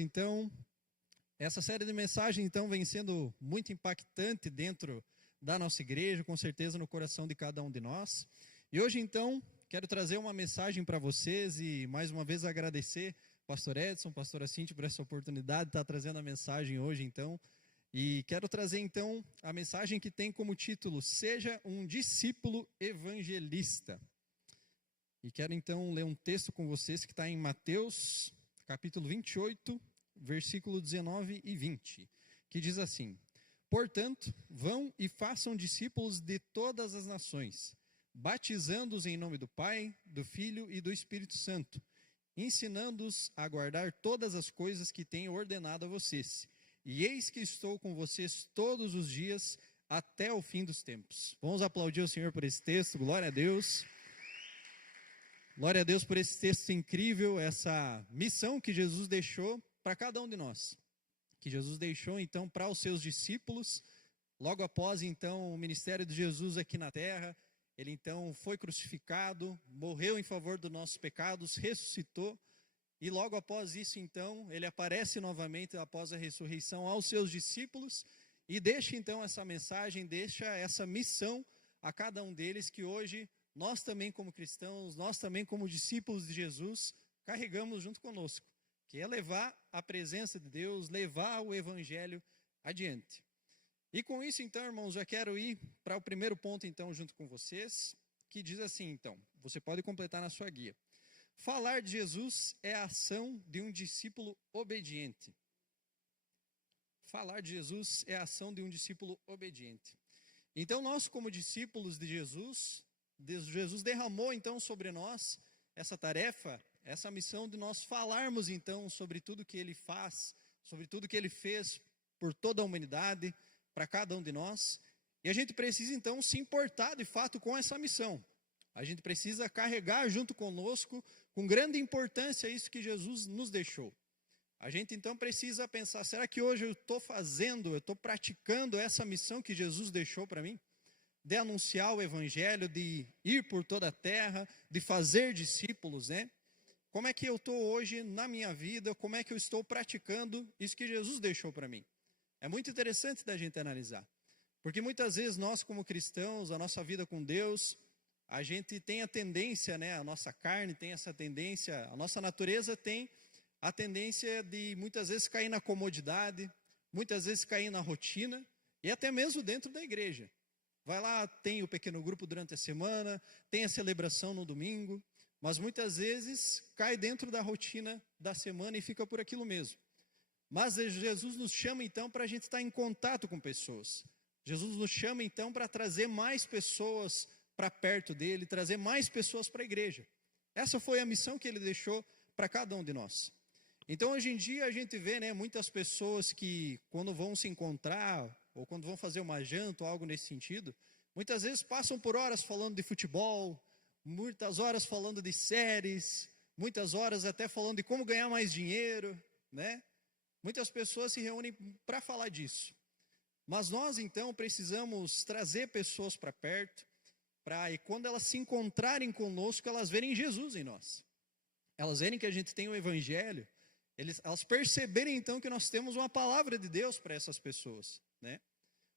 Então, essa série de mensagens então vem sendo muito impactante dentro da nossa igreja, com certeza no coração de cada um de nós. E hoje então, quero trazer uma mensagem para vocês e mais uma vez agradecer pastor Edson, pastora Cintia por essa oportunidade de estar trazendo a mensagem hoje então. E quero trazer então a mensagem que tem como título: Seja um discípulo evangelista. E quero então ler um texto com vocês que está em Mateus, capítulo 28, versículo 19 e 20, que diz assim: Portanto, vão e façam discípulos de todas as nações, batizando-os em nome do Pai, do Filho e do Espírito Santo, ensinando-os a guardar todas as coisas que tenho ordenado a vocês. E eis que estou com vocês todos os dias até o fim dos tempos. Vamos aplaudir o Senhor por esse texto, glória a Deus. Glória a Deus por esse texto incrível, essa missão que Jesus deixou para cada um de nós. Que Jesus deixou então para os seus discípulos, logo após então o ministério de Jesus aqui na terra. Ele então foi crucificado, morreu em favor dos nossos pecados, ressuscitou. E logo após isso, então, ele aparece novamente após a ressurreição aos seus discípulos e deixa então essa mensagem, deixa essa missão a cada um deles, que hoje nós também como cristãos, nós também como discípulos de Jesus, carregamos junto conosco, que é levar a presença de Deus, levar o evangelho adiante. E com isso então, irmãos, já quero ir para o primeiro ponto então junto com vocês, que diz assim então, você pode completar na sua guia. Falar de Jesus é a ação de um discípulo obediente. Falar de Jesus é a ação de um discípulo obediente. Então nós como discípulos de Jesus, Jesus derramou então sobre nós essa tarefa, essa missão de nós falarmos então sobre tudo que Ele faz, sobre tudo que Ele fez por toda a humanidade, para cada um de nós. E a gente precisa então se importar de fato com essa missão. A gente precisa carregar junto conosco, com grande importância, isso que Jesus nos deixou. A gente então precisa pensar, será que hoje eu estou praticando essa missão que Jesus deixou para mim? De anunciar o evangelho, de ir por toda a terra, de fazer discípulos, né? Como é que eu estou hoje na minha vida, como é que eu estou praticando isso que Jesus deixou para mim? É muito interessante da gente analisar, porque muitas vezes nós como cristãos, a nossa vida com Deus, a gente tem a tendência, né, a nossa carne tem essa tendência, a nossa natureza tem a tendência de muitas vezes cair na comodidade, muitas vezes cair na rotina, e até mesmo dentro da igreja. Vai lá, tem o pequeno grupo durante a semana, tem a celebração no domingo, mas muitas vezes cai dentro da rotina da semana e fica por aquilo mesmo. Mas Jesus nos chama então para a gente estar em contato com pessoas. Jesus nos chama então para trazer mais pessoas para perto dele, trazer mais pessoas para a igreja. Essa foi a missão que ele deixou para cada um de nós. Então hoje em dia a gente vê, né, muitas pessoas que quando vão se encontrar, ou quando vão fazer uma janta ou algo nesse sentido, muitas vezes passam por horas falando de futebol, muitas horas falando de séries, muitas horas até falando de como ganhar mais dinheiro, né? Muitas pessoas se reúnem para falar disso. Mas nós então precisamos trazer pessoas para perto, e quando elas se encontrarem conosco, elas verem Jesus em nós. Elas verem que a gente tem o evangelho, elas perceberem então que nós temos uma palavra de Deus para essas pessoas, né?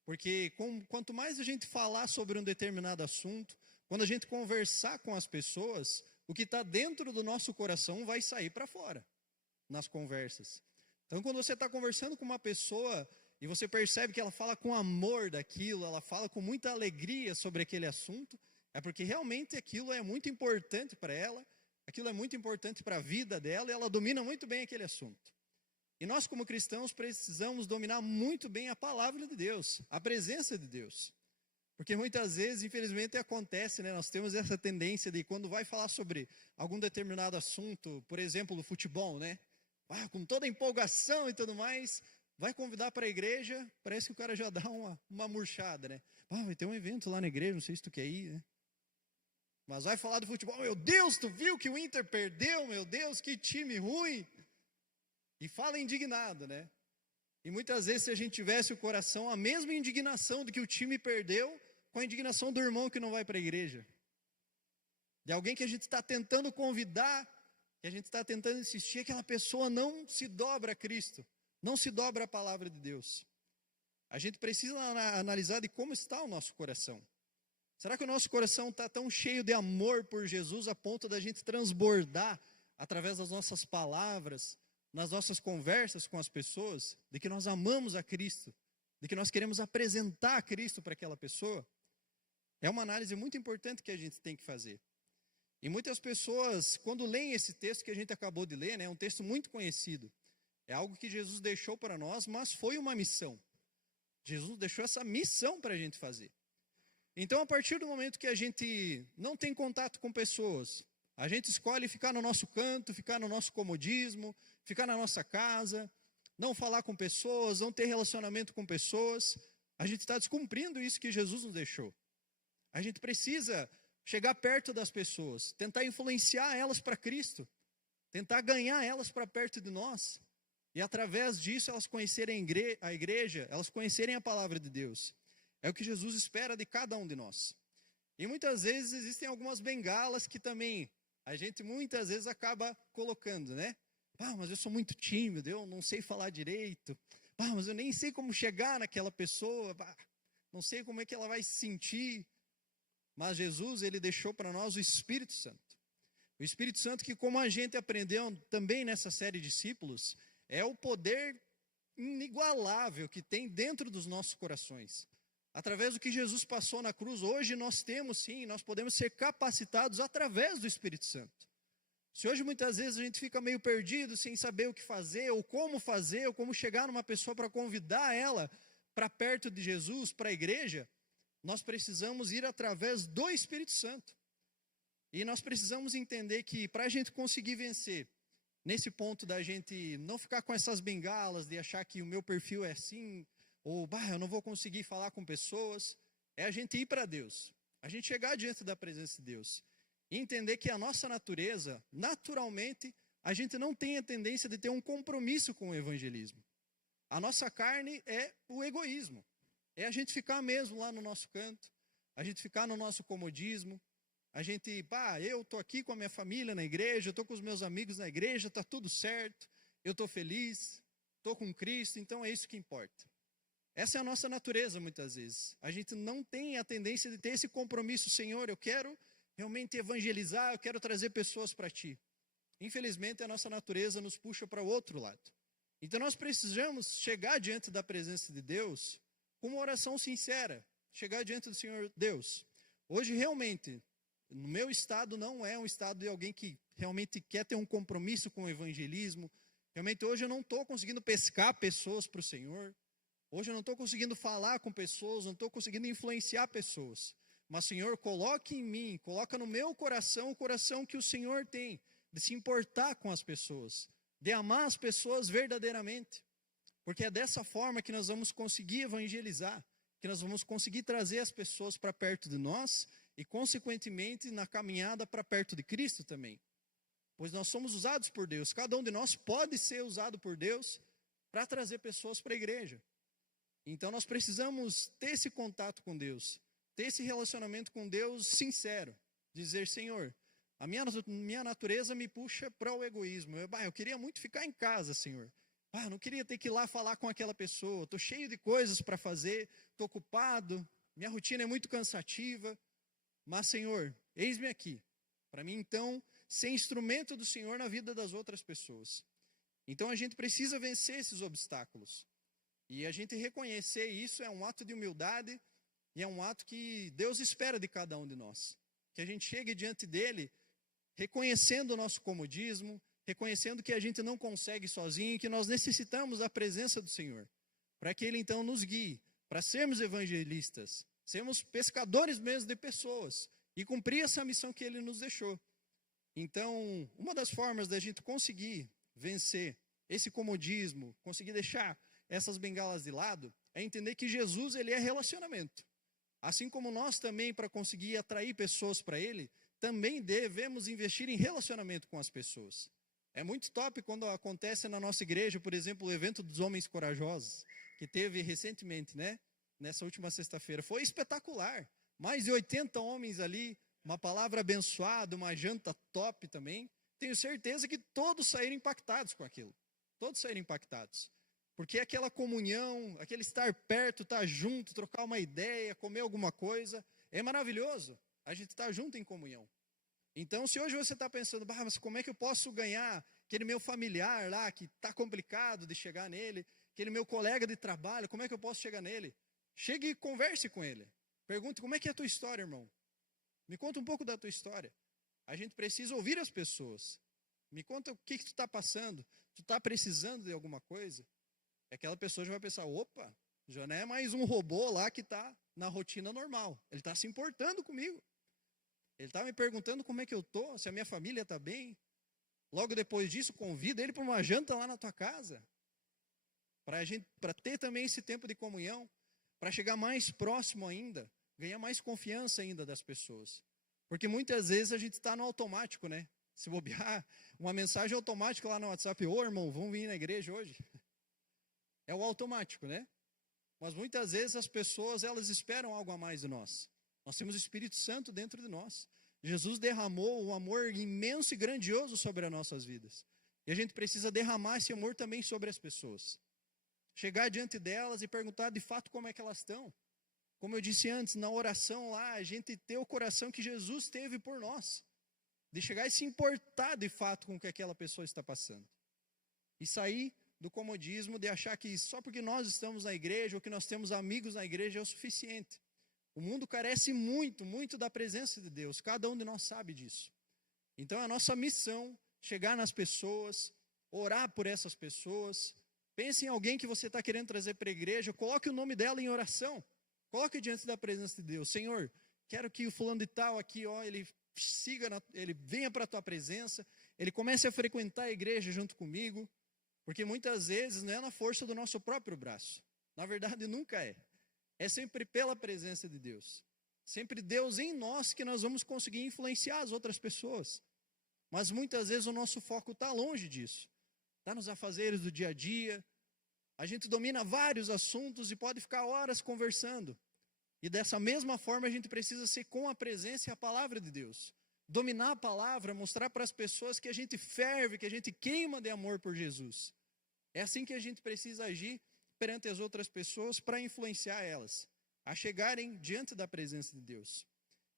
Porque quanto mais a gente falar sobre um determinado assunto, quando a gente conversar com as pessoas, o que está dentro do nosso coração vai sair para fora, nas conversas. Então quando você está conversando com uma pessoa e você percebe que ela fala com amor daquilo, ela fala com muita alegria sobre aquele assunto, é porque realmente aquilo é muito importante para ela, aquilo é muito importante para a vida dela e ela domina muito bem aquele assunto. E nós como cristãos precisamos dominar muito bem a palavra de Deus, a presença de Deus. Porque muitas vezes, infelizmente, acontece, né? Nós temos essa tendência de quando vai falar sobre algum determinado assunto, por exemplo, o futebol, né? Com toda a empolgação e tudo mais, vai convidar para a igreja, parece que o cara já dá uma murchada, né? Vai ter um evento lá na igreja, não sei se tu quer ir, né? Mas vai falar do futebol, meu Deus, tu viu que o Inter perdeu, meu Deus, que time ruim. E fala indignado, né? E muitas vezes se a gente tivesse o coração, a mesma indignação de que o time perdeu, com a indignação do irmão que não vai para a igreja. De alguém que a gente está tentando convidar que a gente está tentando insistir, aquela pessoa não se dobra a Cristo, não se dobra à palavra de Deus. A gente precisa analisar de como está o nosso coração. Será que o nosso coração está tão cheio de amor por Jesus a ponto da gente transbordar através das nossas palavras, nas nossas conversas com as pessoas, de que nós amamos a Cristo, de que nós queremos apresentar a Cristo para aquela pessoa? É uma análise muito importante que a gente tem que fazer. E muitas pessoas, quando leem esse texto que a gente acabou de ler, né, é um texto muito conhecido. É algo que Jesus deixou para nós, mas foi uma missão. Jesus deixou essa missão para a gente fazer. Então, a partir do momento que a gente não tem contato com pessoas, a gente escolhe ficar no nosso canto, ficar no nosso comodismo, ficar na nossa casa, não falar com pessoas, não ter relacionamento com pessoas, a gente está descumprindo isso que Jesus nos deixou. A gente precisa chegar perto das pessoas, tentar influenciar elas para Cristo, tentar ganhar elas para perto de nós. E através disso elas conhecerem a igreja, elas conhecerem a palavra de Deus. É o que Jesus espera de cada um de nós. E muitas vezes existem algumas bengalas que também a gente muitas vezes acaba colocando, né? Mas eu sou muito tímido, eu não sei falar direito. Mas eu nem sei como chegar naquela pessoa. Não sei como é que ela vai se sentir. Mas Jesus, ele deixou para nós o Espírito Santo. O Espírito Santo que, como a gente aprendeu também nessa série de discípulos, é o poder inigualável que tem dentro dos nossos corações. Através do que Jesus passou na cruz, hoje nós temos sim, nós podemos ser capacitados através do Espírito Santo. Se hoje muitas vezes a gente fica meio perdido, sem saber o que fazer, ou como chegar numa pessoa para convidar ela para perto de Jesus, para a igreja, nós precisamos ir através do Espírito Santo. E nós precisamos entender que para a gente conseguir vencer, nesse ponto da gente não ficar com essas bengalas, de achar que o meu perfil é assim, ou eu não vou conseguir falar com pessoas, é a gente ir para Deus, a gente chegar diante da presença de Deus, e entender que a nossa natureza, naturalmente, a gente não tem a tendência de ter um compromisso com o evangelismo. A nossa carne é o egoísmo, é a gente ficar mesmo lá no nosso canto, a gente ficar no nosso comodismo, a gente, eu estou aqui com a minha família na igreja, eu estou com os meus amigos na igreja, está tudo certo, eu estou feliz, estou com Cristo, então é isso que importa. Essa é a nossa natureza muitas vezes. A gente não tem a tendência de ter esse compromisso, Senhor, eu quero realmente evangelizar, eu quero trazer pessoas para Ti. Infelizmente a nossa natureza nos puxa para o outro lado. Então nós precisamos chegar diante da presença de Deus com uma oração sincera, chegar diante do Senhor Deus. Hoje realmente, no meu estado não é um estado de alguém que realmente quer ter um compromisso com o evangelismo. Realmente hoje eu não estou conseguindo pescar pessoas para o Senhor. Hoje eu não estou conseguindo falar com pessoas, não estou conseguindo influenciar pessoas. Mas, Senhor, coloque em mim, coloca no meu coração o coração que o Senhor tem, de se importar com as pessoas, de amar as pessoas verdadeiramente. Porque é dessa forma que nós vamos conseguir evangelizar, que nós vamos conseguir trazer as pessoas para perto de nós e, consequentemente, na caminhada para perto de Cristo também. Pois nós somos usados por Deus, cada um de nós pode ser usado por Deus para trazer pessoas para a igreja. Então nós precisamos ter esse contato com Deus, ter esse relacionamento com Deus sincero, dizer, Senhor, a minha natureza me puxa para o egoísmo, eu queria muito ficar em casa, Senhor, eu não queria ter que ir lá falar com aquela pessoa, estou cheio de coisas para fazer, estou ocupado, minha rotina é muito cansativa, mas Senhor, eis-me aqui, para mim então ser instrumento do Senhor na vida das outras pessoas. Então a gente precisa vencer esses obstáculos. E a gente reconhecer isso é um ato de humildade e é um ato que Deus espera de cada um de nós. Que a gente chegue diante dele reconhecendo o nosso comodismo, reconhecendo que a gente não consegue sozinho e que nós necessitamos da presença do Senhor. Para que ele então nos guie, para sermos evangelistas, sermos pescadores mesmo de pessoas e cumprir essa missão que ele nos deixou. Então, uma das formas da gente conseguir vencer esse comodismo, conseguir deixar essas bengalas de lado, é entender que Jesus, ele é relacionamento. Assim como nós também, para conseguir atrair pessoas para ele, também devemos investir em relacionamento com as pessoas. É muito top quando acontece na nossa igreja, por exemplo, o evento dos Homens Corajosos, que teve recentemente, né? Nessa última sexta-feira. Foi espetacular. Mais de 80 homens ali, uma palavra abençoada, uma janta top também. tenho certeza que todos saíram impactados com aquilo. Todos saíram impactados. Porque aquela comunhão, aquele estar perto, estar junto, trocar uma ideia, comer alguma coisa, é maravilhoso. A gente está junto em comunhão. Então, se hoje você está pensando, mas como é que eu posso ganhar aquele meu familiar lá, que está complicado de chegar nele, aquele meu colega de trabalho, como é que eu posso chegar nele? Chegue e converse com ele. Pergunte, como é que é a tua história, irmão? Me conta um pouco da tua história. A gente precisa ouvir as pessoas. Me conta o que tu está passando. Tu está precisando de alguma coisa? E aquela pessoa já vai pensar, opa, já não é mais um robô lá que está na rotina normal. Ele está se importando comigo. Ele está me perguntando como é que eu estou, se a minha família está bem. Logo depois disso, convida ele para uma janta lá na tua casa. Para ter também esse tempo de comunhão. Para chegar mais próximo ainda. Ganhar mais confiança ainda das pessoas. Porque muitas vezes a gente está no automático, né? Se bobear, uma mensagem automática lá no WhatsApp. Ô, irmão, vamos vir na igreja hoje? É o automático, né? Mas muitas vezes as pessoas, elas esperam algo a mais de nós. Nós temos o Espírito Santo dentro de nós. Jesus derramou um amor imenso e grandioso sobre as nossas vidas. E a gente precisa derramar esse amor também sobre as pessoas. Chegar diante delas e perguntar de fato como é que elas estão. Como eu disse antes, na oração lá, a gente ter o coração que Jesus teve por nós. De chegar e se importar de fato com o que aquela pessoa está passando. E sair do comodismo de achar que só porque nós estamos na igreja ou que nós temos amigos na igreja é o suficiente. O mundo carece muito, muito da presença de Deus. Cada um de nós sabe disso. Então é a nossa missão chegar nas pessoas, orar por essas pessoas. Pense em alguém que você está querendo trazer para a igreja, coloque o nome dela em oração. Coloque diante da presença de Deus. Senhor, quero que o fulano de tal aqui, ele ele venha para a tua presença, ele comece a frequentar a igreja junto comigo, porque muitas vezes não é na força do nosso próprio braço. Na verdade, nunca é. É sempre pela presença de Deus. Sempre Deus em nós que nós vamos conseguir influenciar as outras pessoas. Mas muitas vezes o nosso foco está longe disso. Está nos afazeres do dia a dia. A gente domina vários assuntos e pode ficar horas conversando. E dessa mesma forma a gente precisa ser com a presença e a palavra de Deus. Dominar a palavra, mostrar para as pessoas que a gente ferve, que a gente queima de amor por Jesus. É assim que a gente precisa agir perante as outras pessoas para influenciar elas a chegarem diante da presença de Deus.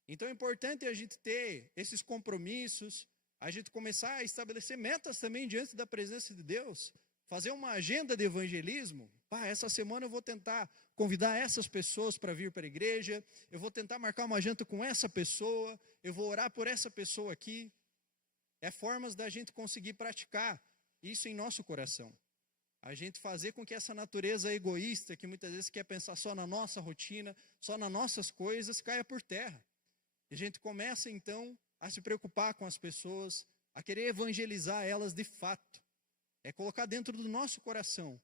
Então é importante a gente ter esses compromissos, a gente começar a estabelecer metas também diante da presença de Deus, fazer uma agenda de evangelismo. Essa semana eu vou tentar convidar essas pessoas para vir para a igreja, eu vou tentar marcar uma janta com essa pessoa, eu vou orar por essa pessoa aqui. É formas da gente conseguir praticar isso em nosso coração. A gente fazer com que essa natureza egoísta, que muitas vezes quer pensar só na nossa rotina, só nas nossas coisas, caia por terra. E a gente começa então a se preocupar com as pessoas, a querer evangelizar elas de fato. É colocar dentro do nosso coração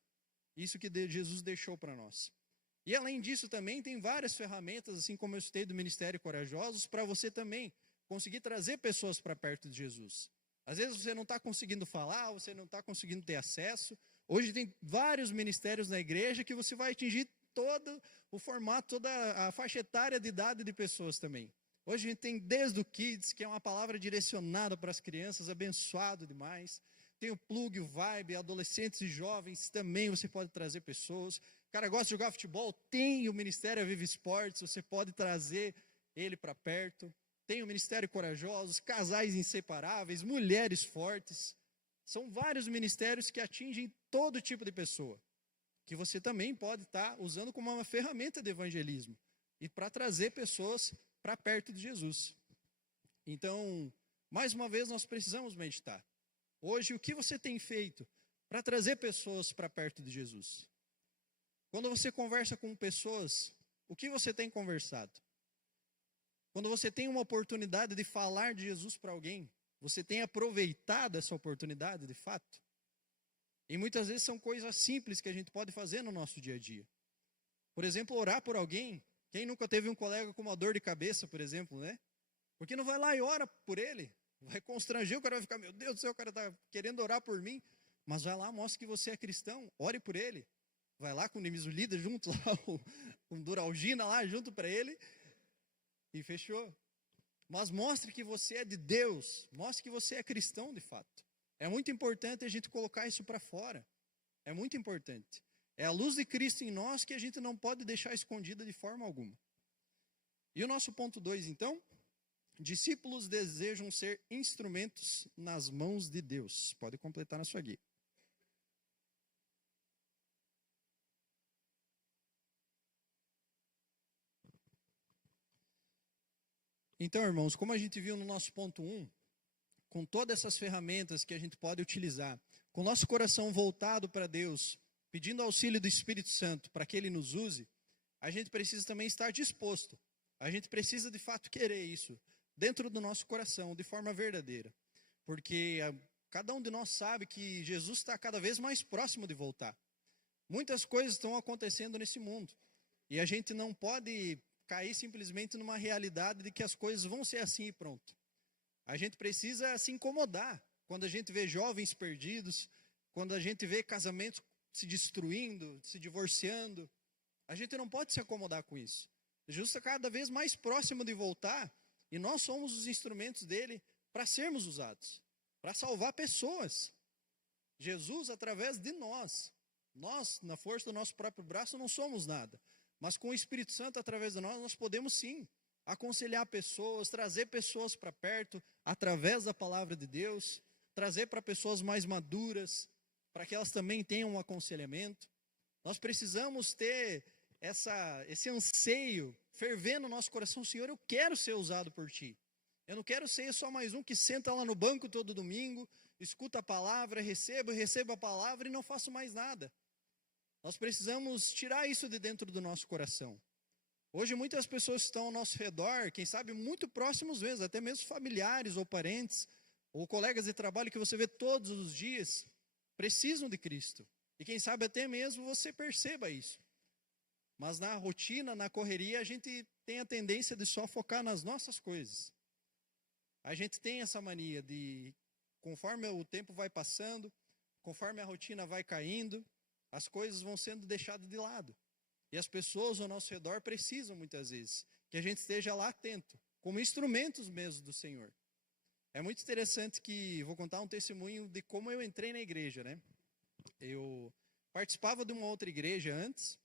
isso que Jesus deixou para nós. E além disso também tem várias ferramentas, assim como eu citei do Ministério Corajosos, para você também conseguir trazer pessoas para perto de Jesus. Às vezes você não está conseguindo falar, você não está conseguindo ter acesso. Hoje tem vários ministérios na igreja que você vai atingir todo o formato, toda a faixa etária de idade de pessoas também. Hoje a gente tem desde o Kids, que é uma palavra direcionada para as crianças, abençoado demais. Tem o Plug, o Vibe, adolescentes e jovens, também você pode trazer pessoas. O cara gosta de jogar futebol, tem o Ministério Viva Esportes, você pode trazer ele para perto. Tem o Ministério Corajosos, casais inseparáveis, mulheres fortes. São vários ministérios que atingem todo tipo de pessoa, que você também pode estar usando como uma ferramenta de evangelismo e para trazer pessoas para perto de Jesus. Então, mais uma vez, nós precisamos meditar. Hoje, o que você tem feito para trazer pessoas para perto de Jesus? Quando você conversa com pessoas, o que você tem conversado? Quando você tem uma oportunidade de falar de Jesus para alguém, você tem aproveitado essa oportunidade de fato? E muitas vezes são coisas simples que a gente pode fazer no nosso dia a dia. Por exemplo, orar por alguém. Quem nunca teve um colega com uma dor de cabeça, por exemplo, né? Por que não vai lá e ora por ele? Vai constranger, o cara vai ficar, meu Deus do céu, o cara está querendo orar por mim. Mas vai lá, mostre que você é cristão, ore por ele. Vai lá com o Nemisolida junto lá, com Duralgina lá junto para ele. E fechou. mas mostre que você é de Deus, mostre que você é cristão de fato. É muito importante a gente colocar isso para fora. É muito importante. É a luz de Cristo em nós que a gente não pode deixar escondida de forma alguma. E o nosso ponto 2, então, discípulos desejam ser instrumentos nas mãos de Deus. Pode completar na sua guia. Então, irmãos, como a gente viu no nosso ponto 1, com todas essas ferramentas que a gente pode utilizar, com o nosso coração voltado para Deus, pedindo auxílio do Espírito Santo para que Ele nos use, a gente precisa também estar disposto. A gente precisa, de fato, querer isso dentro do nosso coração, de forma verdadeira. Porque cada um de nós sabe que Jesus está cada vez mais próximo de voltar. Muitas coisas estão acontecendo nesse mundo. E a gente não pode cair simplesmente numa realidade de que as coisas vão ser assim e pronto. A gente precisa se incomodar quando a gente vê jovens perdidos, quando a gente vê casamentos se destruindo, se divorciando. A gente não pode se acomodar com isso. Jesus está cada vez mais próximo de voltar e nós somos os instrumentos dele para sermos usados, para salvar pessoas. Jesus, através de nós, na força do nosso próprio braço, não somos nada. Mas com o Espírito Santo, através de nós podemos sim aconselhar pessoas, trazer pessoas para perto, através da palavra de Deus, trazer para pessoas mais maduras, para que elas também tenham um aconselhamento. Nós precisamos ter esse anseio ferver no nosso coração. Senhor, eu quero ser usado por Ti. Eu não quero ser só mais um que senta lá no banco todo domingo, escuta a palavra, recebo a palavra e não faço mais nada. Nós precisamos tirar isso de dentro do nosso coração. Hoje muitas pessoas que estão ao nosso redor, quem sabe muito próximos mesmo, até mesmo familiares ou parentes, ou colegas de trabalho que você vê todos os dias, precisam de Cristo. E quem sabe até mesmo você perceba isso. Mas na rotina, na correria, a gente tem a tendência de só focar nas nossas coisas. A gente tem essa mania de, conforme o tempo vai passando, conforme a rotina vai caindo, as coisas vão sendo deixadas de lado. E as pessoas ao nosso redor precisam, muitas vezes, que a gente esteja lá atento, como instrumentos mesmo do Senhor. É muito interessante que, vou contar um testemunho de como eu entrei na igreja, né? Eu participava de uma outra igreja antes,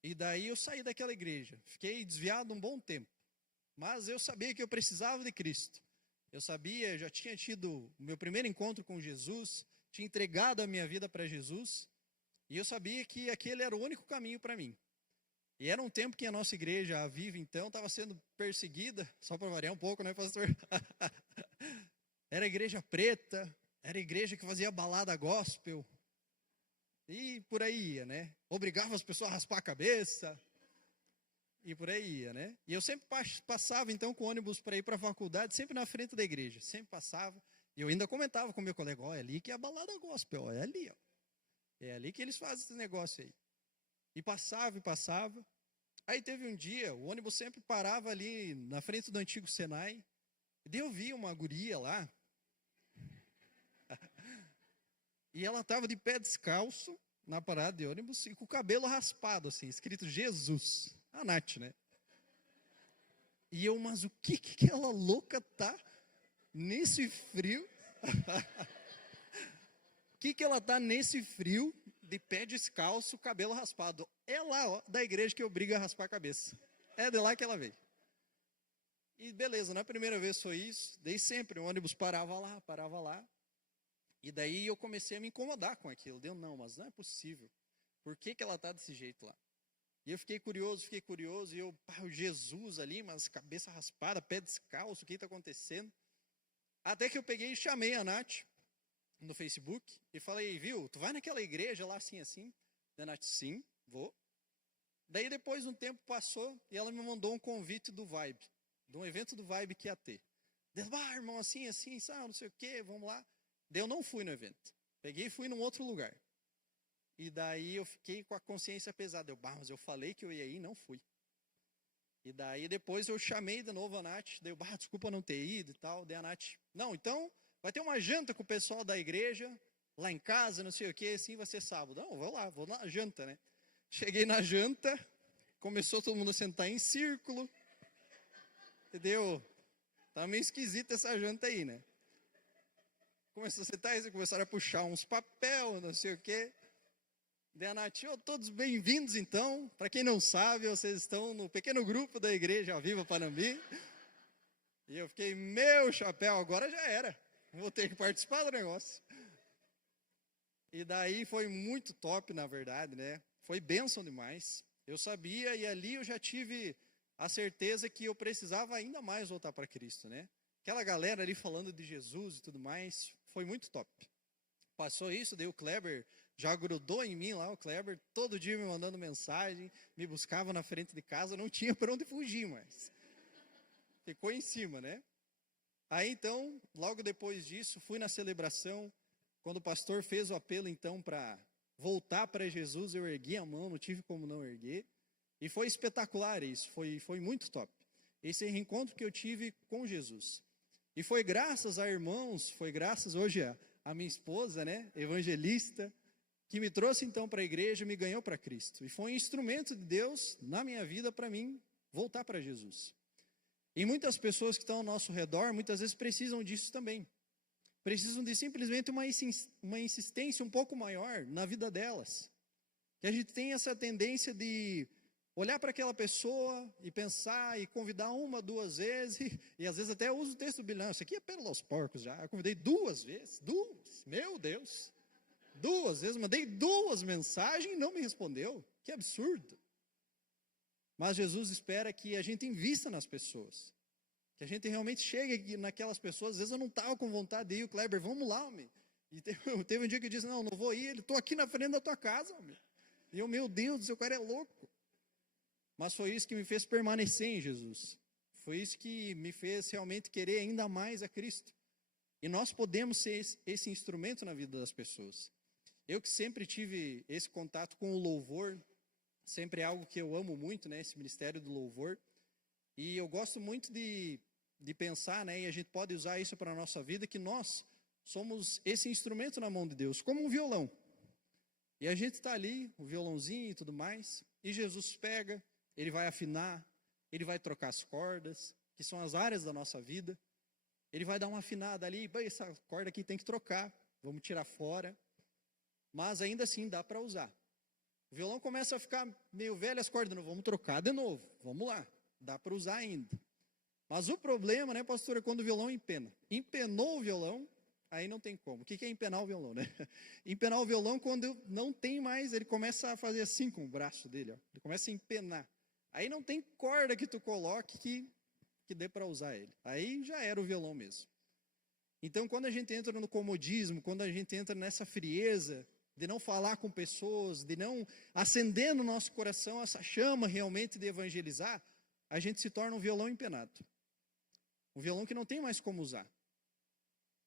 e daí eu saí daquela igreja. Fiquei desviado um bom tempo. Mas eu sabia que eu precisava de Cristo. Eu sabia, já tinha tido o meu primeiro encontro com Jesus, tinha entregado a minha vida para Jesus, e eu sabia que aquele era o único caminho para mim. E era um tempo que a nossa igreja, a Viva, então, estava sendo perseguida, só para variar um pouco, né, pastor? Era a igreja preta, era a igreja que fazia balada gospel, e por aí ia, né? Obrigava as pessoas a raspar a cabeça, e por aí ia, né? E eu sempre passava, então, com o ônibus para ir para a faculdade, sempre na frente da igreja, sempre passava, e eu ainda comentava com meu colega, ó, é ali que é a balada gospel, ó, é ali, ó. É ali que eles fazem esse negócio aí. E passava. Aí teve um dia, o ônibus sempre parava ali na frente do antigo Senai. E daí eu vi uma guria lá. E ela estava de pé descalço na parada de ônibus e com o cabelo raspado, assim, escrito Jesus. A Nath, né? E eu, mas o que aquela louca tá nesse frio? O que ela tá nesse frio, de pé descalço, cabelo raspado? É lá, ó, da igreja que obriga a raspar a cabeça. É de lá que ela veio. E beleza, na primeira vez foi isso. Daí sempre o ônibus parava lá. E daí eu comecei a me incomodar com aquilo. Deu, não, mas não é possível. Por que ela tá desse jeito lá? E eu fiquei curioso. E eu, Jesus ali, mas cabeça raspada, pé descalço, o que está acontecendo? Até que eu peguei e chamei a Nath no Facebook e falei, viu, tu vai naquela igreja lá assim? A Nath, sim, vou. Daí depois um tempo passou e ela me mandou um convite do Vibe, de um evento do Vibe que ia ter. Deu, irmão, assim, não sei o quê, vamos lá. Daí eu não fui no evento. Peguei e fui num outro lugar. E daí eu fiquei com a consciência pesada. Mas eu falei que eu ia ir e não fui. E daí depois eu chamei de novo a Nath. Daí desculpa não ter ido e tal. Daí a Nath, não, então vai ter uma janta com o pessoal da igreja, lá em casa, não sei o que, assim vai ser sábado. Não, vou na janta, né? Cheguei na janta, começou todo mundo a sentar em círculo, entendeu? Tá meio esquisita essa janta aí, né? Começou a sentar e começaram a puxar uns papel, não sei o quê. Daí a Nath, todos bem-vindos então. Para quem não sabe, vocês estão no pequeno grupo da Igreja Viva Panambi. E eu fiquei, meu chapéu, agora já era. Vou ter que participar do negócio. E daí foi muito top, na verdade, né? Foi bênção demais. Eu sabia e ali eu já tive a certeza que eu precisava ainda mais voltar para Cristo, né? Aquela galera ali falando de Jesus e tudo mais, foi muito top. Passou isso, daí o Kleber já grudou em mim lá, o Kleber todo dia me mandando mensagem, me buscava na frente de casa, não tinha para onde fugir mais. Ficou em cima, né? Aí então, logo depois disso, fui na celebração, quando o pastor fez o apelo então para voltar para Jesus, eu ergui a mão, não tive como não erguer. E foi espetacular isso, foi muito top. Esse reencontro que eu tive com Jesus. E foi graças a irmãos, foi graças hoje a minha esposa, né, evangelista, que me trouxe então para a igreja, me ganhou para Cristo. E foi um instrumento de Deus na minha vida para mim voltar para Jesus. E muitas pessoas que estão ao nosso redor, muitas vezes precisam disso também. Precisam de simplesmente uma insistência um pouco maior na vida delas. Que a gente tem essa tendência de olhar para aquela pessoa e pensar e convidar uma, duas vezes, e às vezes até uso o texto bíblico. Isso aqui é pelo aos porcos já. Eu convidei 2 vezes, meu Deus. 2 vezes, mandei 2 mensagens e não me respondeu. Que absurdo. Mas Jesus espera que a gente invista nas pessoas. Que a gente realmente chegue naquelas pessoas. Às vezes eu não estava com vontade de ir, o Kleber, vamos lá, homem. E teve um dia que eu disse, não vou ir, estou aqui na frente da tua casa, homem. E eu, meu Deus, o cara é louco. Mas foi isso que me fez permanecer em Jesus. Foi isso que me fez realmente querer ainda mais a Cristo. E nós podemos ser esse instrumento na vida das pessoas. Eu que sempre tive esse contato com o louvor, sempre é algo que eu amo muito, né, esse ministério do louvor. E eu gosto muito de pensar, né, e a gente pode usar isso para a nossa vida, que nós somos esse instrumento na mão de Deus, como um violão. E a gente está ali, o violãozinho e tudo mais, e Jesus pega, ele vai afinar, ele vai trocar as cordas, que são as áreas da nossa vida. Ele vai dar uma afinada ali, essa corda aqui tem que trocar, vamos tirar fora. Mas ainda assim dá para usar. O violão começa a ficar meio velho, as cordas não, vamos trocar de novo, vamos lá, dá para usar ainda. Mas o problema, né, pastor, é quando o violão empena. Empenou o violão, aí não tem como. O que é empenar o violão, né? Empenar o violão quando não tem mais, ele começa a fazer assim com o braço dele, ó. Ele começa a empenar. Aí não tem corda que tu coloque que dê para usar ele. Aí já era o violão mesmo. Então, quando a gente entra no comodismo, quando a gente entra nessa frieza de não falar com pessoas, de não acender no nosso coração essa chama realmente de evangelizar, a gente se torna um violão empenado. Um violão que não tem mais como usar.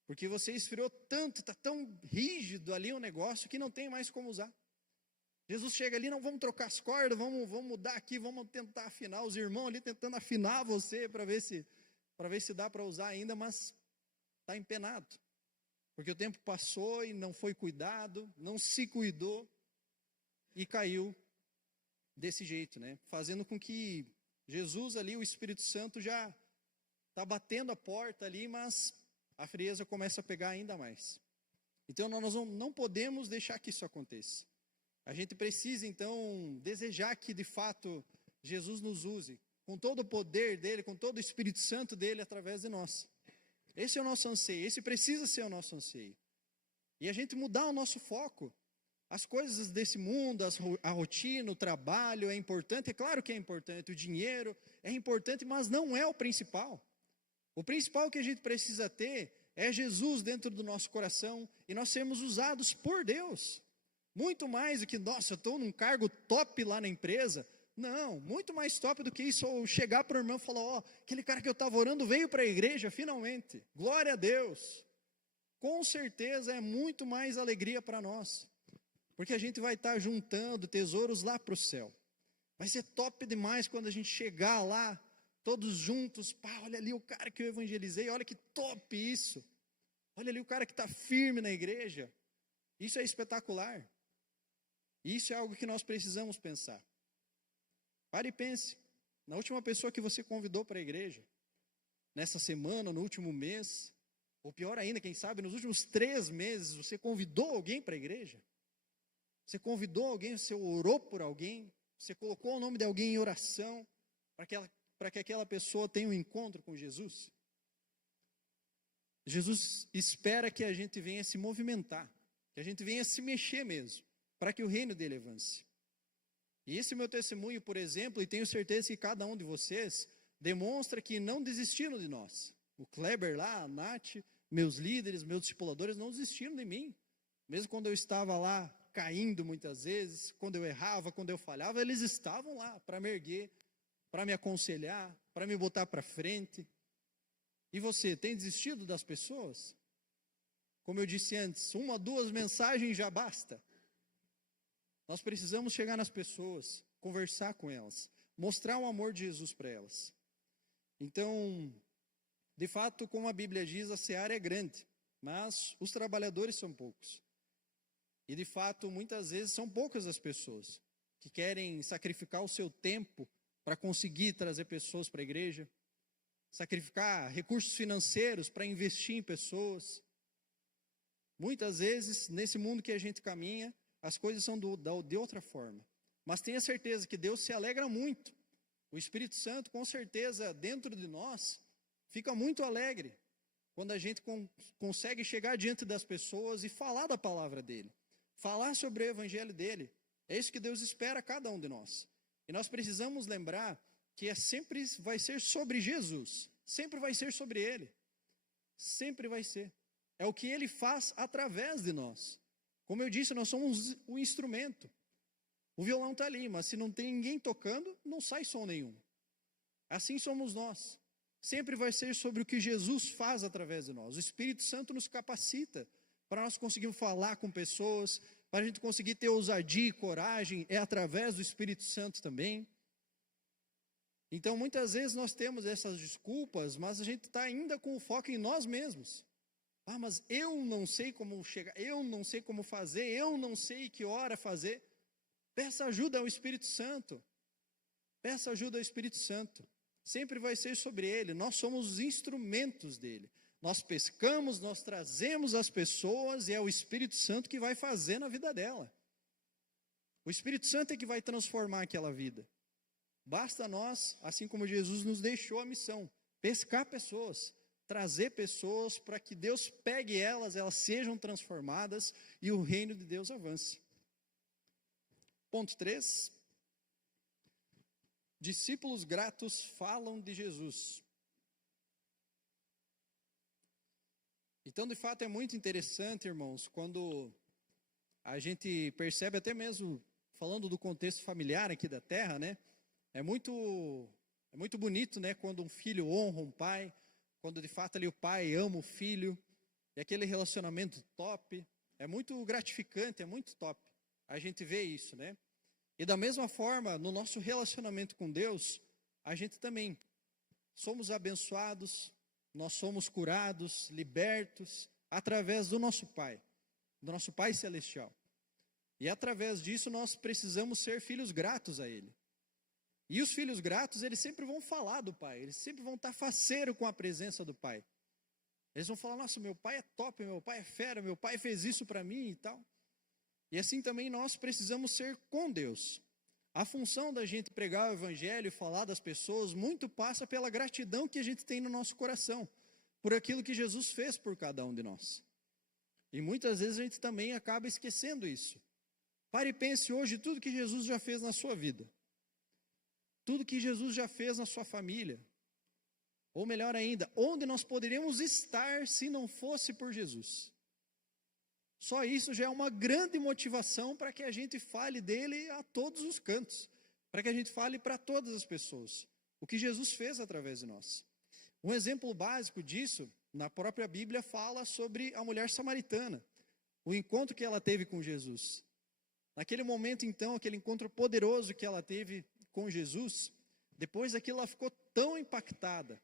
Porque você esfriou tanto, está tão rígido ali o negócio que não tem mais como usar. Jesus chega ali, não, vamos trocar as cordas, vamos mudar aqui, vamos tentar afinar. Os irmãos ali tentando afinar você para ver se dá para usar ainda, mas está empenado. Porque o tempo passou e não foi cuidado, não se cuidou e caiu desse jeito, né? Fazendo com que Jesus ali, o Espírito Santo já está batendo a porta ali, mas a frieza começa a pegar ainda mais. Então nós não podemos deixar que isso aconteça. A gente precisa então desejar que de fato Jesus nos use com todo o poder dele, com todo o Espírito Santo dele através de nós. Esse é o nosso anseio, esse precisa ser o nosso anseio. E a gente mudar o nosso foco. As coisas desse mundo, a rotina, o trabalho é importante, é claro que é importante, o dinheiro é importante, mas não é o principal. O principal que a gente precisa ter é Jesus dentro do nosso coração e nós sermos usados por Deus. Muito mais do que, nossa, eu estou num cargo top lá na empresa. Não, muito mais top do que isso, eu chegar para o irmão e falar, ó, aquele cara que eu estava orando veio para a igreja, finalmente. Glória a Deus. Com certeza é muito mais alegria para nós. Porque a gente vai estar juntando tesouros lá para o céu. Vai ser top demais quando a gente chegar lá, todos juntos. Pá, olha ali o cara que eu evangelizei, olha que top isso. Olha ali o cara que está firme na igreja. Isso é espetacular. Isso é algo que nós precisamos pensar. Pare e pense. Na última pessoa que você convidou para a igreja. nessa semana, no último mês, ou pior ainda, quem sabe, nos últimos 3 meses, você convidou alguém para a igreja? Você convidou alguém, você orou por alguém, você colocou o nome de alguém em oração, para que aquela pessoa tenha um encontro com Jesus? Jesus espera que a gente venha se movimentar, que a gente venha se mexer mesmo, para que o reino dele avance. E esse meu testemunho, por exemplo, e tenho certeza que cada um de vocês, demonstra que não desistiram de nós. O Kleber lá, a Nath, meus líderes, meus discipuladores não desistiram de mim. Mesmo quando eu estava lá caindo muitas vezes, quando eu errava, quando eu falhava, eles estavam lá para me erguer, para me aconselhar, para me botar para frente. E você, tem desistido das pessoas? Como eu disse antes, 1 ou 2 mensagens já basta. Nós precisamos chegar nas pessoas, conversar com elas, mostrar o amor de Jesus para elas. Então, de fato, como a Bíblia diz, a seara é grande, mas os trabalhadores são poucos. E de fato, muitas vezes são poucas as pessoas que querem sacrificar o seu tempo para conseguir trazer pessoas para a igreja, sacrificar recursos financeiros para investir em pessoas. Muitas vezes, nesse mundo que a gente caminha, as coisas são de outra forma. Mas tenha certeza que Deus se alegra muito. O Espírito Santo, com certeza, dentro de nós, fica muito alegre quando a gente consegue chegar diante das pessoas e falar da palavra dele, falar sobre o evangelho dele. É isso que Deus espera a cada um de nós. E nós precisamos lembrar que sempre vai ser sobre Jesus, sempre vai ser sobre ele, sempre vai ser. É o que ele faz através de nós. Como eu disse, nós somos um instrumento. O violão está ali, mas se não tem ninguém tocando, não sai som nenhum. Assim somos nós. Sempre vai ser sobre o que Jesus faz através de nós. O Espírito Santo nos capacita para nós conseguirmos falar com pessoas, para a gente conseguir ter ousadia e coragem, é através do Espírito Santo também. Então, muitas vezes nós temos essas desculpas, mas a gente está ainda com o foco em nós mesmos. Ah, mas eu não sei como chegar, eu não sei como fazer, eu não sei que hora fazer. Peça ajuda ao Espírito Santo. Peça ajuda ao Espírito Santo. Sempre vai ser sobre ele. Nós somos os instrumentos dele. Nós pescamos, nós trazemos as pessoas e é o Espírito Santo que vai fazer na vida dela. O Espírito Santo é que vai transformar aquela vida. Basta nós, assim como Jesus nos deixou a missão, pescar pessoas, trazer pessoas para que Deus pegue elas sejam transformadas e o reino de Deus avance. Ponto 3. Discípulos gratos falam de Jesus. Então, de fato, é muito interessante, irmãos, quando a gente percebe, até mesmo falando do contexto familiar aqui da terra, né? É muito bonito, né? Quando um filho honra um pai, quando de fato ali o pai ama o filho, e aquele relacionamento top, é muito gratificante, é muito top. A gente vê isso, né? E da mesma forma, no nosso relacionamento com Deus, a gente também somos abençoados, nós somos curados, libertos, através do nosso Pai Celestial. E através disso nós precisamos ser filhos gratos a Ele. E os filhos gratos, eles sempre vão falar do Pai, eles sempre vão estar faceiro com a presença do Pai. Eles vão falar, nossa, meu pai é top, meu pai é fera, meu pai fez isso para mim e tal. E assim também nós precisamos ser com Deus. A função da gente pregar o evangelho e falar das pessoas muito passa pela gratidão que a gente tem no nosso coração, por aquilo que Jesus fez por cada um de nós. E muitas vezes a gente também acaba esquecendo isso. Pare e pense hoje tudo que Jesus já fez na sua vida. Tudo que Jesus já fez na sua família. Ou melhor ainda, onde nós poderíamos estar se não fosse por Jesus. Só isso já é uma grande motivação para que a gente fale dele a todos os cantos. Para que a gente fale para todas as pessoas. O que Jesus fez através de nós. Um exemplo básico disso, na própria Bíblia, fala sobre a mulher samaritana. O encontro que ela teve com Jesus. Naquele momento, então, aquele encontro poderoso que ela teve com Jesus, depois daquilo ela ficou tão impactada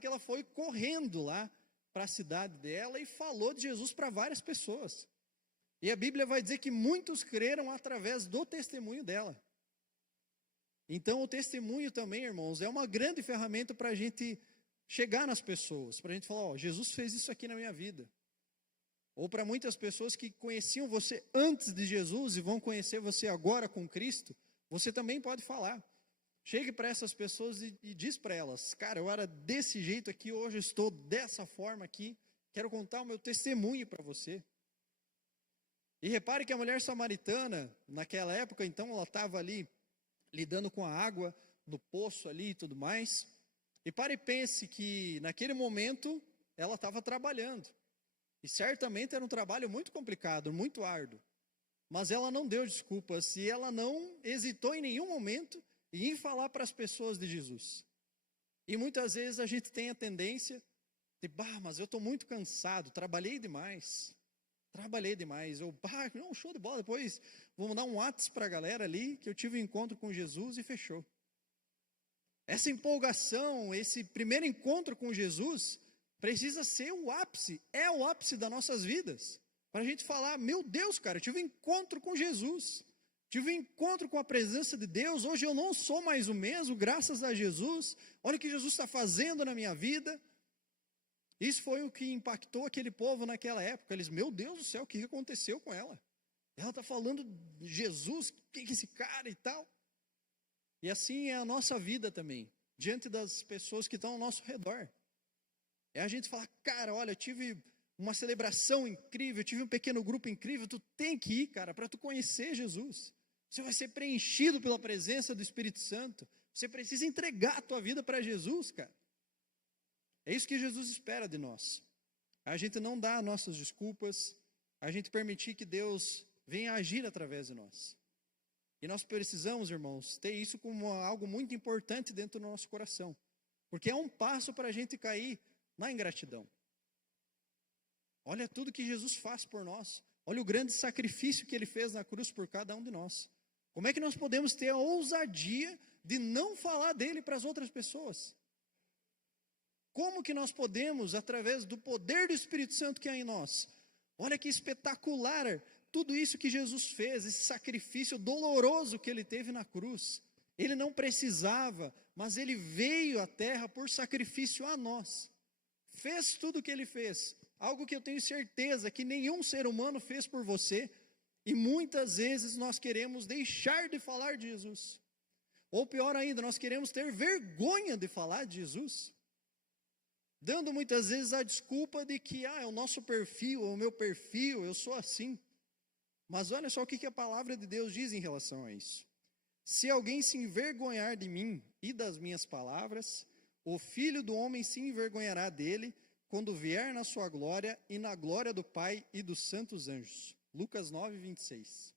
que ela foi correndo lá para a cidade dela e falou de Jesus para várias pessoas. E a Bíblia vai dizer que muitos creram através do testemunho dela. Então o testemunho também, irmãos, é uma grande ferramenta para a gente chegar nas pessoas, para a gente falar, ó, Jesus fez isso aqui na minha vida. Ou para muitas pessoas que conheciam você antes de Jesus e vão conhecer você agora com Cristo, você também pode falar. Chegue para essas pessoas e diz para elas, cara, eu era desse jeito aqui, hoje eu estou dessa forma aqui, quero contar o meu testemunho para você. E repare que a mulher samaritana, naquela época, então, ela estava ali lidando com a água no poço ali e tudo mais. E pare e pense que naquele momento ela estava trabalhando. E certamente era um trabalho muito complicado, muito árduo. Mas ela não deu desculpas e ela não hesitou em nenhum momento em falar para as pessoas de Jesus. E muitas vezes a gente tem a tendência de, mas eu estou muito cansado, trabalhei demais. Não, show de bola, depois vou mandar um WhatsApp para a galera ali, que eu tive um encontro com Jesus e fechou. Essa empolgação, esse primeiro encontro com Jesus, precisa ser o ápice, é o ápice das nossas vidas. Para a gente falar, meu Deus, cara, eu tive um encontro com Jesus, tive um encontro com a presença de Deus, hoje eu não sou mais o mesmo, graças a Jesus, olha o que Jesus está fazendo na minha vida. Isso foi o que impactou aquele povo naquela época. Eles, meu Deus do céu, o que aconteceu com ela? Ela está falando de Jesus, quem é esse cara e tal. E assim é a nossa vida também, diante das pessoas que estão ao nosso redor. É a gente falar, cara, olha, eu tive uma celebração incrível, eu tive um pequeno grupo incrível, tu tem que ir, cara, para tu conhecer Jesus. Você vai ser preenchido pela presença do Espírito Santo. Você precisa entregar a tua vida para Jesus, cara. É isso que Jesus espera de nós. A gente não dá nossas desculpas, a gente permitir que Deus venha agir através de nós. E nós precisamos, irmãos, ter isso como algo muito importante dentro do nosso coração. Porque é um passo para a gente cair na ingratidão. Olha tudo que Jesus faz por nós. Olha o grande sacrifício que Ele fez na cruz por cada um de nós. Como é que nós podemos ter a ousadia de não falar dele para as outras pessoas? Como que nós podemos, através do poder do Espírito Santo que há em nós, olha que espetacular tudo isso que Jesus fez, esse sacrifício doloroso que Ele teve na cruz. Ele não precisava, mas Ele veio à terra por sacrifício a nós. Fez tudo o que Ele fez, algo que eu tenho certeza que nenhum ser humano fez por você, e muitas vezes nós queremos deixar de falar de Jesus. Ou pior ainda, nós queremos ter vergonha de falar de Jesus. Dando muitas vezes a desculpa de que é o nosso perfil, é o meu perfil, eu sou assim. Mas olha só o que a palavra de Deus diz em relação a isso. Se alguém se envergonhar de mim e das minhas palavras, o Filho do Homem se envergonhará dele quando vier na sua glória e na glória do Pai e dos santos anjos. Lucas 9, 26.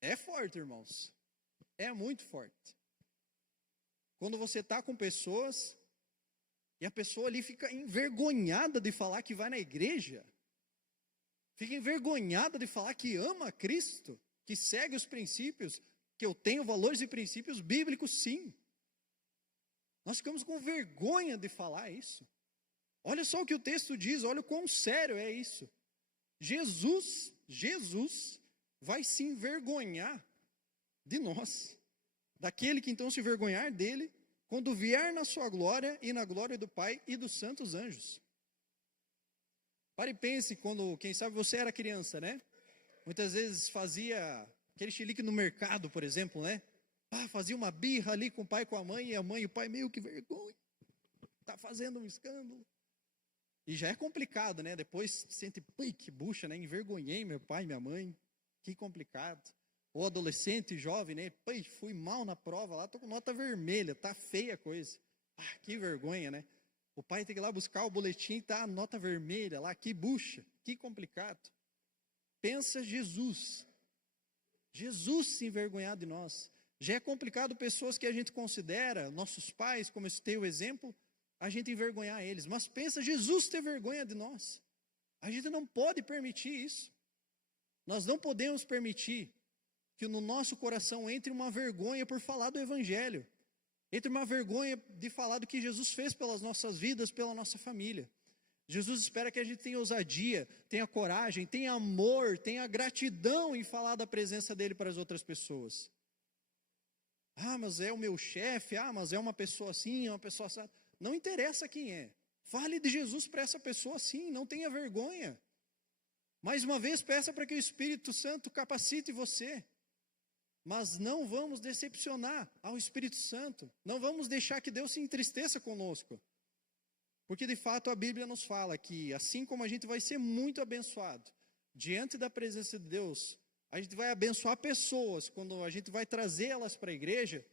É forte, irmãos. É muito forte. Quando você está com pessoas e a pessoa ali fica envergonhada de falar que vai na igreja, fica envergonhada de falar que ama Cristo, que segue os princípios, que eu tenho valores e princípios bíblicos, sim. Nós ficamos com vergonha de falar isso. Olha só o que o texto diz, olha o quão sério é isso. Jesus vai se envergonhar de nós, daquele que então se envergonhar dele, quando vier na sua glória e na glória do Pai e dos santos anjos. Pare e pense quando, quem sabe você era criança, né? Muitas vezes fazia aquele chilique no mercado, por exemplo, né? Fazia uma birra ali com o pai e com a mãe, e o pai meio que vergonha, tá fazendo um escândalo. E já é complicado, né? Depois sente, que bucha, né? Envergonhei meu pai e minha mãe, que complicado. Ou adolescente, jovem, né? Fui mal na prova lá, tô com nota vermelha, tá feia a coisa. Que vergonha, né? O pai tem que ir lá buscar o boletim, tá a nota vermelha lá, que bucha, que complicado. Pensa Jesus se envergonhar de nós. Já é complicado pessoas que a gente considera, nossos pais, como eu citei o exemplo, a gente envergonhar eles. Mas pensa Jesus ter vergonha de nós. A gente não pode permitir isso. Nós não podemos permitir que no nosso coração entre uma vergonha por falar do Evangelho. Entre uma vergonha de falar do que Jesus fez pelas nossas vidas, pela nossa família. Jesus espera que a gente tenha ousadia, tenha coragem, tenha amor, tenha gratidão em falar da presença dele para as outras pessoas. Mas é o meu chefe, mas é uma pessoa assim, uma pessoa assim. não interessa quem é. Fale de Jesus para essa pessoa sim, não tenha vergonha. Mais uma vez, peça para que o Espírito Santo capacite você. Mas não vamos decepcionar ao Espírito Santo. Não vamos deixar que Deus se entristeça conosco. Porque de fato a Bíblia nos fala que assim como a gente vai ser muito abençoado diante da presença de Deus, a gente vai abençoar pessoas quando a gente vai trazê-las para a igreja,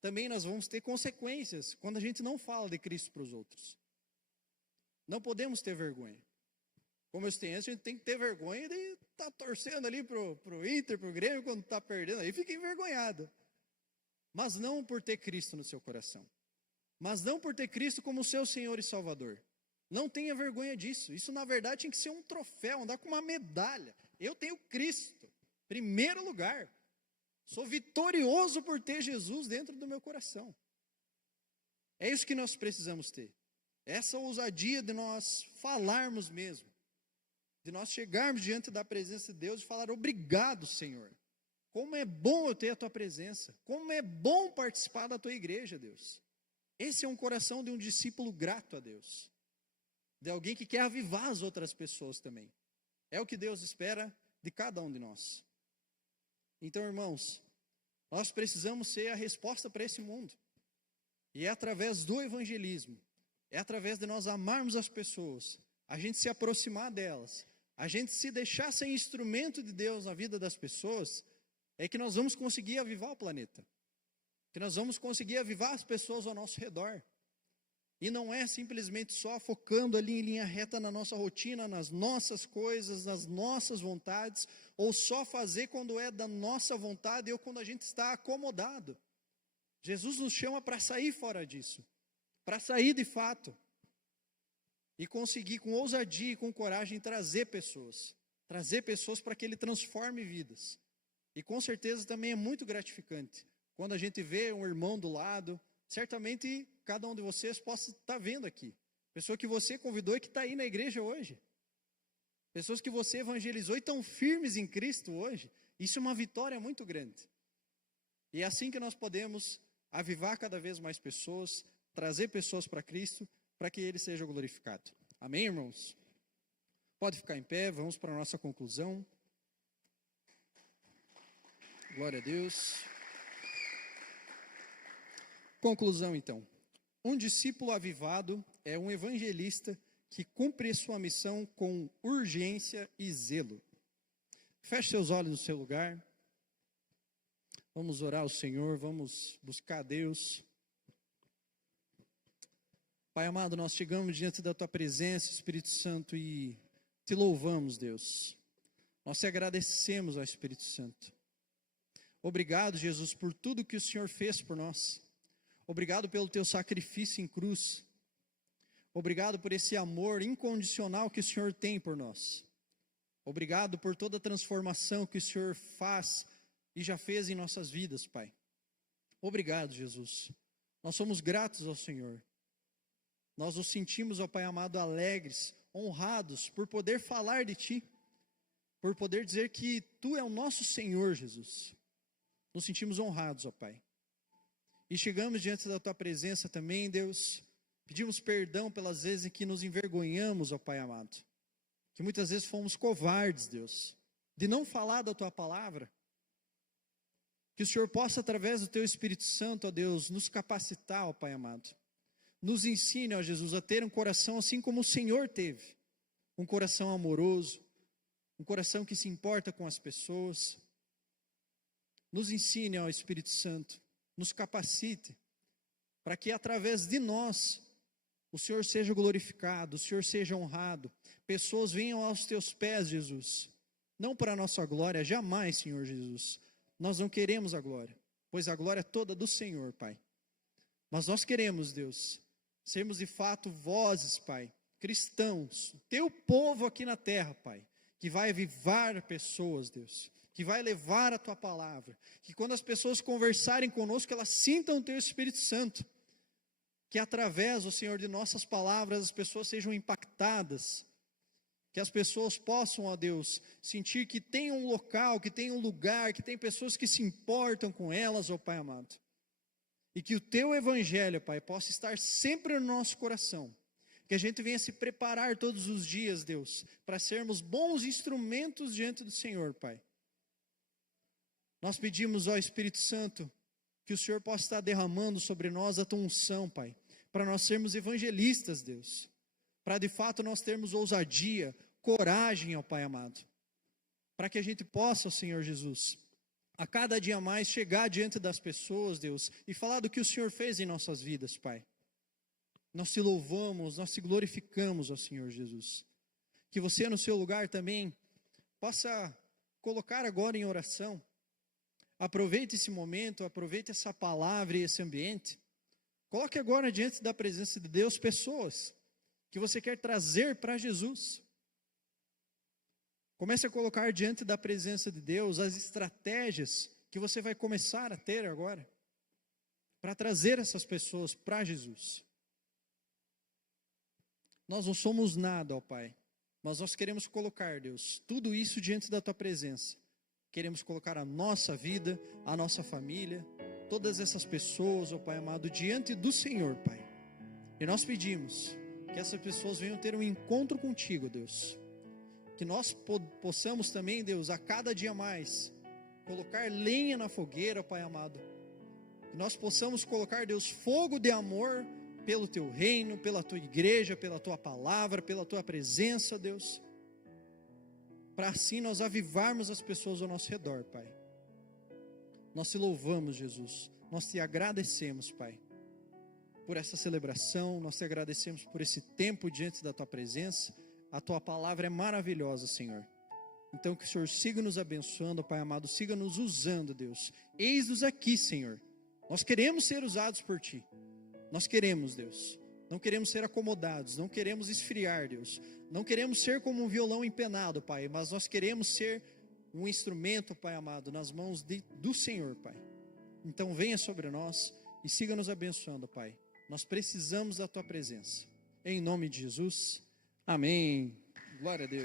também nós vamos ter consequências quando a gente não fala de Cristo para os outros. Não podemos ter vergonha. Como eu tenho, a gente tem que ter vergonha de estar torcendo ali pro Inter, pro Grêmio, quando está perdendo, aí fica envergonhado. Mas não por ter Cristo no seu coração. Mas não por ter Cristo como seu Senhor e Salvador. Não tenha vergonha disso. Isso, na verdade, tinha que ser um troféu, andar com uma medalha. Eu tenho Cristo, primeiro lugar. Sou vitorioso por ter Jesus dentro do meu coração. É isso que nós precisamos ter. Essa ousadia de nós falarmos mesmo. De nós chegarmos diante da presença de Deus e falar: obrigado, Senhor. Como é bom eu ter a tua presença. Como é bom participar da tua igreja, Deus. Esse é um coração de um discípulo grato a Deus. De alguém que quer avivar as outras pessoas também. É o que Deus espera de cada um de nós. Então, irmãos, nós precisamos ser a resposta para esse mundo. E é através do evangelismo, é através de nós amarmos as pessoas, a gente se aproximar delas, a gente se deixar ser instrumento de Deus na vida das pessoas, é que nós vamos conseguir avivar o planeta. Que nós vamos conseguir avivar as pessoas ao nosso redor. E não é simplesmente só focando ali em linha reta na nossa rotina, nas nossas coisas, nas nossas vontades, ou só fazer quando é da nossa vontade ou quando a gente está acomodado. Jesus nos chama para sair fora disso, para sair de fato e conseguir com ousadia e com coragem trazer pessoas para que Ele transforme vidas. E com certeza também é muito gratificante quando a gente vê um irmão do lado. Certamente cada um de vocês possa estar vendo aqui. Pessoa que você convidou e que está aí na igreja hoje. Pessoas que você evangelizou e estão firmes em Cristo hoje. Isso é uma vitória muito grande. E é assim que nós podemos avivar cada vez mais pessoas, trazer pessoas para Cristo, para que Ele seja glorificado. Amém, irmãos? Pode ficar em pé, vamos para a nossa conclusão. Glória a Deus. Conclusão, então. Um discípulo avivado é um evangelista que cumpre sua missão com urgência e zelo. Feche seus olhos no seu lugar. Vamos orar ao Senhor, vamos buscar a Deus. Pai amado, nós chegamos diante da Tua presença, Espírito Santo, e Te louvamos, Deus. Nós Te agradecemos ao Espírito Santo. Obrigado, Jesus, por tudo que o Senhor fez por nós. Obrigado pelo Teu sacrifício em cruz. Obrigado por esse amor incondicional que o Senhor tem por nós. Obrigado por toda a transformação que o Senhor faz e já fez em nossas vidas, Pai. Obrigado, Jesus. Nós somos gratos ao Senhor. Nós nos sentimos, ó Pai amado, alegres, honrados por poder falar de Ti, por poder dizer que Tu é o nosso Senhor, Jesus. Nos sentimos honrados, ó Pai. E chegamos diante da Tua presença também, Deus. Pedimos perdão pelas vezes em que nos envergonhamos, ó Pai amado. Que muitas vezes fomos covardes, Deus, de não falar da Tua palavra. Que o Senhor possa, através do Teu Espírito Santo, ó Deus, nos capacitar, ó Pai amado. Nos ensine, ó Jesus, a ter um coração assim como o Senhor teve. Um coração amoroso, um coração que se importa com as pessoas. Nos ensine, ó Espírito Santo, nos capacite, para que através de nós, o Senhor seja glorificado, o Senhor seja honrado. Pessoas venham aos Teus pés, Jesus. Não para a nossa glória, jamais, Senhor Jesus. Nós não queremos a glória, pois a glória é toda do Senhor, Pai. Mas nós queremos, Deus, sermos de fato vozes, Pai, cristãos, Teu povo aqui na terra, Pai, que vai avivar pessoas, Deus, que vai levar a Tua palavra, que quando as pessoas conversarem conosco, elas sintam o Teu Espírito Santo, que através, ó Senhor, de nossas palavras, as pessoas sejam impactadas, que as pessoas possam, ó Deus, sentir que tem um local, que tem um lugar, que tem pessoas que se importam com elas, ó Pai amado. E que o teu evangelho, Pai, possa estar sempre no nosso coração. Que a gente venha se preparar todos os dias, Deus, para sermos bons instrumentos diante do Senhor, Pai. Nós pedimos, ó Espírito Santo, que o Senhor possa estar derramando sobre nós a tua unção, Pai, para nós sermos evangelistas, Deus. Para de fato nós termos ousadia, coragem, ó Pai amado. Para que a gente possa, ó Senhor Jesus, a cada dia mais chegar diante das pessoas, Deus, e falar do que o Senhor fez em nossas vidas, Pai. Nós te louvamos, nós te glorificamos, ó Senhor Jesus. Que você no seu lugar também possa colocar agora em oração. Aproveite esse momento, aproveite essa palavra e esse ambiente. Coloque agora diante da presença de Deus pessoas que você quer trazer para Jesus. Comece a colocar diante da presença de Deus as estratégias que você vai começar a ter agora para trazer essas pessoas para Jesus. Nós não somos nada, ó Pai, mas nós queremos colocar, Deus, tudo isso diante da Tua presença. Queremos colocar a nossa vida, a nossa família, todas essas pessoas, ó Pai amado, diante do Senhor, Pai. E nós pedimos que essas pessoas venham ter um encontro contigo, Deus. Que nós possamos também, Deus, a cada dia mais, colocar lenha na fogueira, Pai amado. Que nós possamos colocar, Deus, fogo de amor pelo Teu reino, pela Tua igreja, pela Tua palavra, pela Tua presença, Deus. Para assim nós avivarmos as pessoas ao nosso redor, Pai. Nós te louvamos, Jesus. Nós te agradecemos, Pai, por essa celebração. Nós te agradecemos por esse tempo diante da Tua presença. A Tua palavra é maravilhosa, Senhor. Então que o Senhor siga nos abençoando, Pai amado. Siga nos usando, Deus. Eis-nos aqui, Senhor. Nós queremos ser usados por Ti. Nós queremos, Deus. Não queremos ser acomodados. Não queremos esfriar, Deus. Não queremos ser como um violão empenado, Pai. Mas nós queremos ser um instrumento, Pai amado, nas mãos do Senhor, Pai. Então venha sobre nós e siga nos abençoando, Pai. Nós precisamos da Tua presença. Em nome de Jesus. Amém. Glória a Deus.